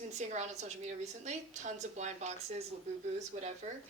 been seeing around on social media recently, tons of blind boxes, Labubu's, whatever.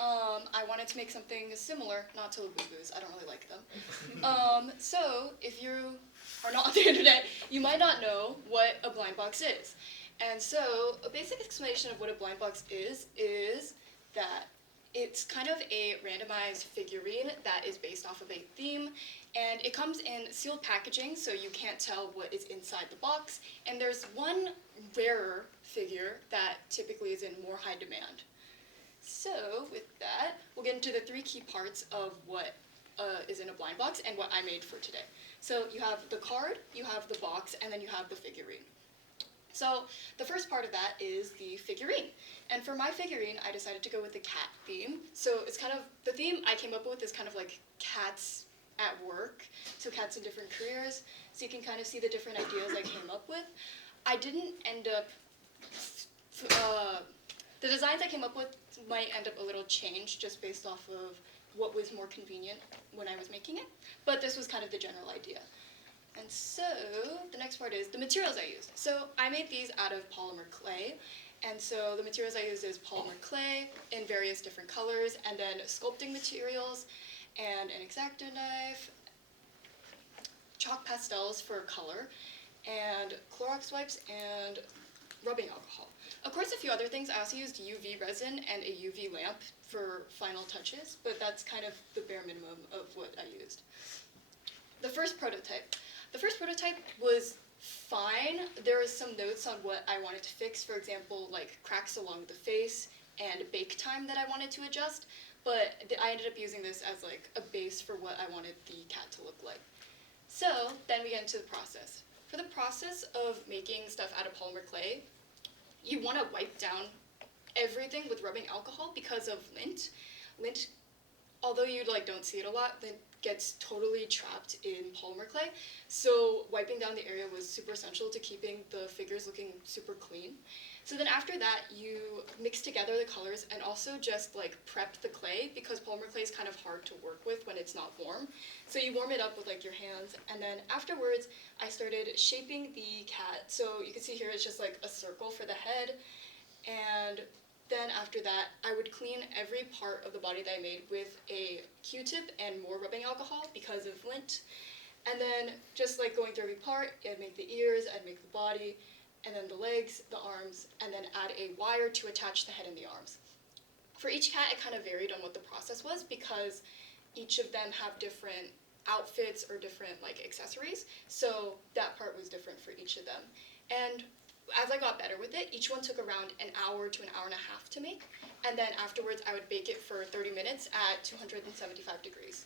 I wanted to make something similar, not to Labubu's, I don't really like them. So if you are not on the internet, you might not know what a blind box is. And so a basic explanation of what a blind box is that it's kind of a randomized figurine that is based off of a theme, and it comes in sealed packaging, so you can't tell what is inside the box. And there's one rarer figure that typically is in more high demand. So with that, we'll get into the 3 key parts of what is in a blind box and what I made for today. So you have the card, you have the box, and then you have the figurine. So the first part of that is the figurine. And for my figurine, I decided to go with the cat theme. So it's kind of, the theme I came up with is kind of like cats at work, so cats in different careers, so you can kind of see the different ideas I came up with. I didn't end up, the designs I came up with might end up a little changed just based off of what was more convenient when I was making it, but this was kind of the general idea. And so the next part is the materials I used. So I made these out of polymer clay. And so the materials I used is polymer clay in various different colors, and then sculpting materials, and an X-Acto knife, chalk pastels for color, and Clorox wipes, and rubbing alcohol. Of course, a few other things. I also used UV resin and a UV lamp for final touches, but that's kind of the bare minimum of what I used. The first prototype. The first prototype was fine. There was some notes on what I wanted to fix, for example, like cracks along the face and bake time that I wanted to adjust, but I ended up using this as like a base for what I wanted the cat to look like. So then we get into the process. For the process of making stuff out of polymer clay, you want to wipe down everything with rubbing alcohol because of lint. Lint, although you don't see it a lot, lint gets totally trapped in polymer clay. So wiping down the area was super essential to keeping the figures looking super clean. So then after that, you mix together the colors and also just prep the clay, because polymer clay is kind of hard to work with when it's not warm. So you warm it up with your hands, and then afterwards I started shaping the cat. So you can see here it's just a circle for the head, and then after that I would clean every part of the body that I made with a Q-tip and more rubbing alcohol because of lint. And then just going through every part, I'd make the ears, I'd make the body, and then the legs, the arms, and then add a wire to attach the head and the arms. For each cat, it kind of varied on what the process was, because each of them have different outfits or different accessories, so that part was different for each of them. And as I got better with it, each one took around an hour to an hour and a half to make, and then afterwards I would bake it for 30 minutes at 275 degrees.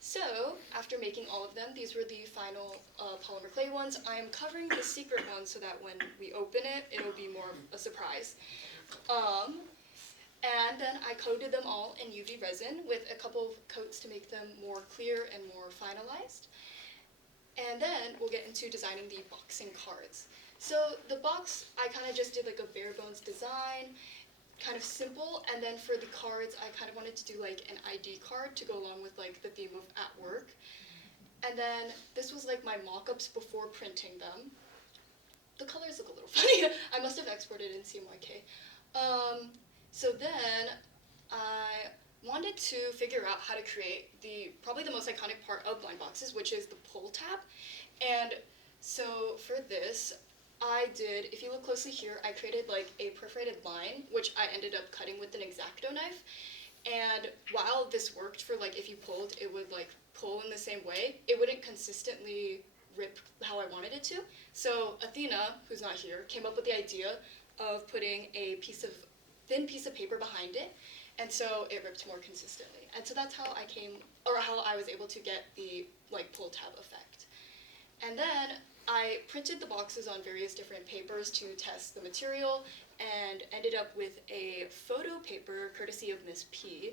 So, after making all of them, these were the final polymer clay ones. I am covering the secret one so that when we open it, it'll be more of a surprise. And then I coated them all in UV resin with a couple of coats to make them more clear and more finalized. And then we'll get into designing the boxing cards. So the box, I kind of just did a bare bones design, kind of simple, and then for the cards I kind of wanted to do an ID card to go along with the theme of at work. And then this was my mock-ups before printing them. The colors look a little funny. I must have exported in CMYK. So then I wanted to figure out how to create probably the most iconic part of blind boxes, which is the pull tab. And so for this, I did, if you look closely here, I created a perforated line, which I ended up cutting with an X-Acto knife. And while this worked for if you pulled, it would pull in the same way, it wouldn't consistently rip how I wanted it to. So Athena, who's not here, came up with the idea of putting a thin piece of paper behind it, and so it ripped more consistently. And so that's how I was able to get the pull tab effect. And then I printed the boxes on various different papers to test the material, and ended up with a photo paper courtesy of Miss P,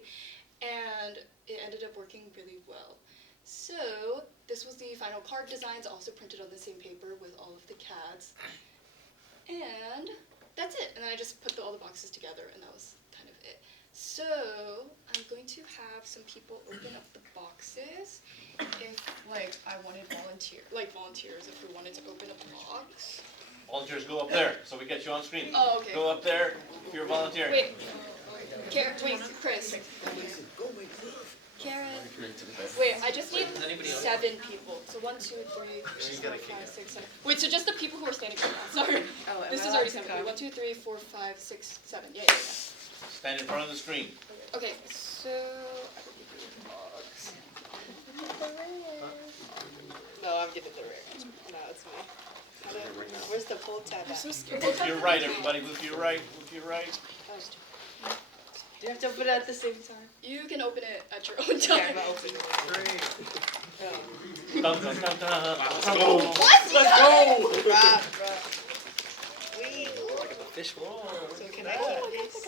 and it ended up working really well. So this was the final card designs, also printed on the same paper with all of the cats. And that's it. And then I just put all the boxes together, and that was kind of it. So I'm going to have some people open up the boxes if I wanted volunteers if we wanted to open up the box. Volunteers, go up there, so we get you on screen. Oh, okay. Go up there if you're volunteering. Wait, Chris. Karen. Wait, I just need 7 people. So 1, 2, 3, 4, 5, 6, 7. Wait, so just the people who are standing right now. Sorry. Oh, This is already 7. Wait, 1, 2, 3, 4, 5, 6, 7. Yeah. Stand in front of the screen. Okay, so I will give you box. No, I'm getting the rare. No, it's me. Where's the pull tab at? Move to your right, everybody. Move to your right. Move to your right. Do you have to open it at the same time? You can open it at your own time. Okay, I'm gonna open it. Dun, dun, dun, dun. Let's go. What? Let's go. Right. Wait. Like a fish bowl. So can I keep this?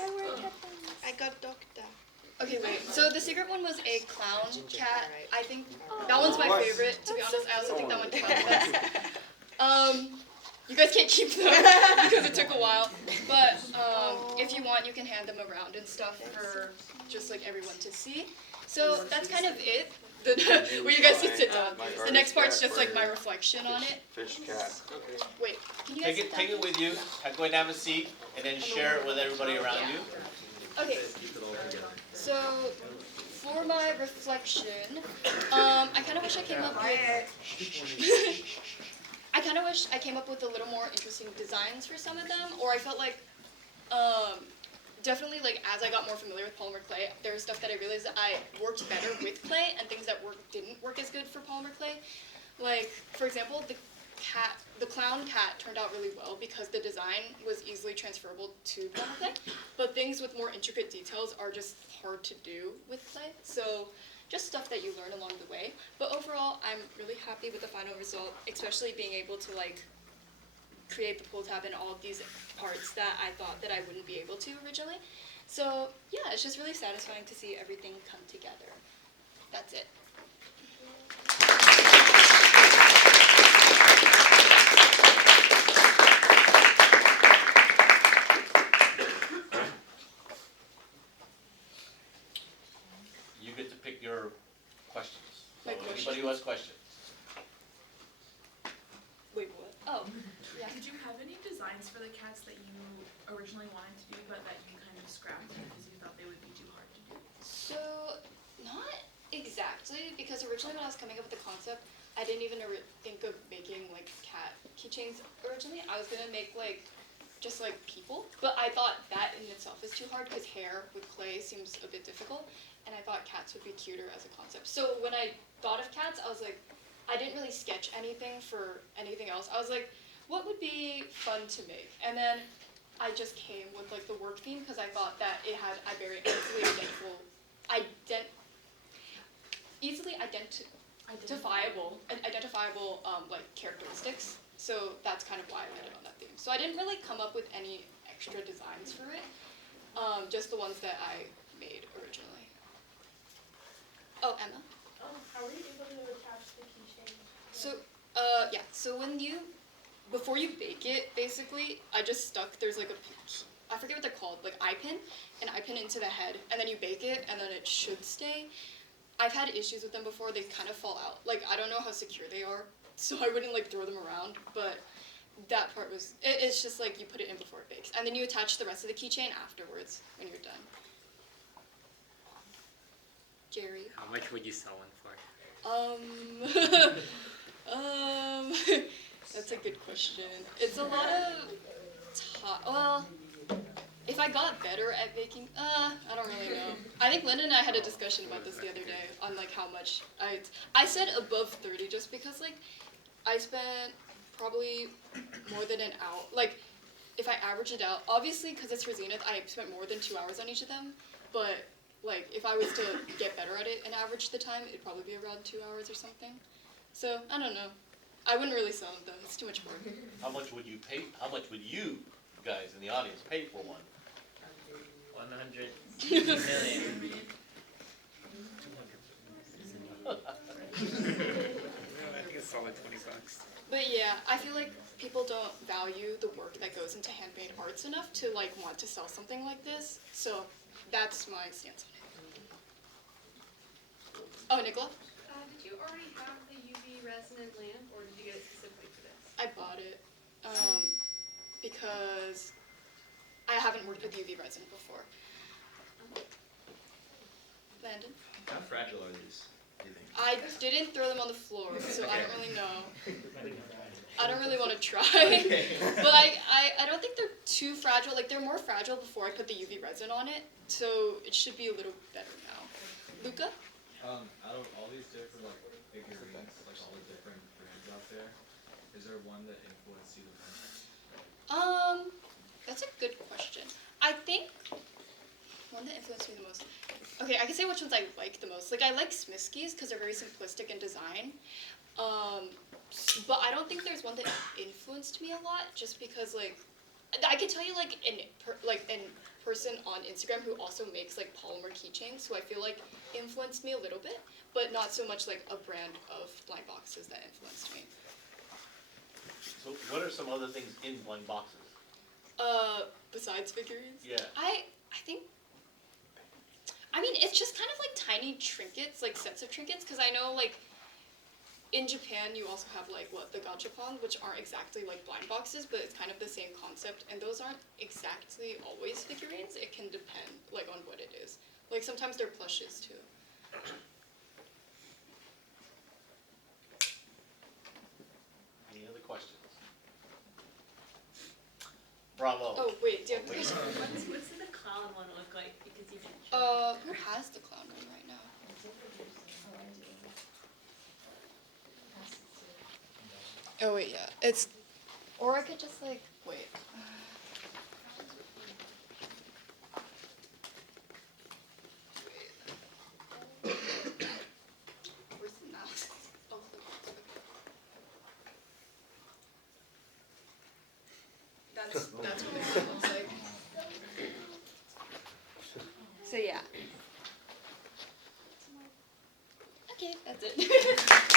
I got doctor. Okay, wait. So the secret one was a clown cat. Alright. I think that one's my favorite. To be honest, I also think that one came out best. You guys can't keep them because it took a while. But if you want, you can hand them around and stuff for just like everyone to see. So that's kind of it. Where you guys can sit down. The next part's just like my reflection on it. Fish cat. Wait, can you guys sit down? Take it with you. Go and have a seat, and then share it with everybody around you. Okay. So for my reflection, I kind of wish I came up with. I kind of wish I came up with a little more interesting designs for some of them, or I felt like, definitely like as I got more familiar with polymer clay, there was stuff that I realized that I worked better with clay, and things that didn't work as good for polymer clay. Like, for example, the clown cat turned out really well because the design was easily transferable to polymer clay, but things with more intricate details are just hard to do with clay. So just stuff that you learn along the way. But overall, I'm really happy with the final result, especially being able to like create the pull tab and all of these parts that I thought that I wouldn't be able to originally. So yeah, it's just really satisfying to see everything come together. That's it. You get to pick your questions. So My anybody who has questions. Wait, what? Oh, yeah. Did you have any designs for the cats that you originally wanted to do, but that you kind of scrapped because you thought they would be too hard to do? So, not exactly, because originally when I was coming up with the concept, I didn't even think of making like cat keychains originally. I was gonna make like just like people, but I thought that in itself is too hard because hair with clay seems a bit difficult, and I thought cats would be cuter as a concept. So when I thought of cats, I was like, I didn't really sketch anything for anything else. I was like, what would be fun to make? And then I just came with like the work theme because I thought that it had a very easily identifiable like characteristics. So that's kind of why I landed on that theme. So I didn't really come up with any extra designs for it, just the ones that I made originally. Oh, Emma? How were you able to attach the keychain? So, so before you bake it, basically, I just stuck, there's like I forget what they're called, like an eye pin into the head, and then you bake it, and then it should stay. I've had issues with them before, they kind of fall out. Like, I don't know how secure they are, so I wouldn't like throw them around, but that part was, it's just like you put it in before it bakes, and then you attach the rest of the keychain afterwards when you're done. Jerry? How much would you sell one for? That's a good question. It's a lot of well, if I got better at baking, I don't really know. I think Linda and I had a discussion about this the other day on like how much I said above 30 just because like I spent probably more than an hour. Like if I average it out, obviously because it's for Zenith, I spent more than 2 hours on each of them, but like, if I was to get better at it and average the time, it'd probably be around 2 hours or something. So, I don't know. I wouldn't really sell them, though. It's too much work. How much would you pay? How much would you guys in the audience pay for one? 150 million. I think it's solid $20. But yeah, I feel like people don't value the work that goes into handmade arts enough to like want to sell something like this. So that's my stance on it. Oh, Nicola? Did you already have the UV resonant lamp, or did you get it specifically for this? I bought it. haven't worked with UV resin before. Landon? How fragile are these, do you think? I didn't throw them on the floor, so I don't really know. I don't really want to try. But I don't think they're too fragile. Like, they're more fragile before I put the UV resin on it, so it should be a little better now. Luca? Out of all these different like figurines, like all the different brands out there, is there one that influenced you the most? That's a good question. I think one that influenced me the most. Okay, I can say which ones I like the most. Like, I like Smiskys because they're very simplistic in design. But I don't think there's one that influenced me a lot, just because like I could tell you like in person on Instagram who also makes like polymer keychains, who I feel like influenced me a little bit, but not so much like a brand of blind boxes that influenced me. So what are some other things in blind boxes? Besides figurines? Yeah. I mean, it's just kind of like tiny trinkets, like sets of trinkets, because I know like in Japan you also have like the gachapon, which aren't exactly like blind boxes, but it's kind of the same concept, and those aren't exactly always figurines. It can depend like on what it is. Like sometimes they're plushes too. Any other questions? Bravo. Oh wait, do you have a question? What's the clown one look like? Because you should Who has the clown one right now? Oh wait, yeah, it's. Or I could just like wait. Where's the mouse? Oh, the mouse. That's what the clown looks like. So yeah. Okay, that's it.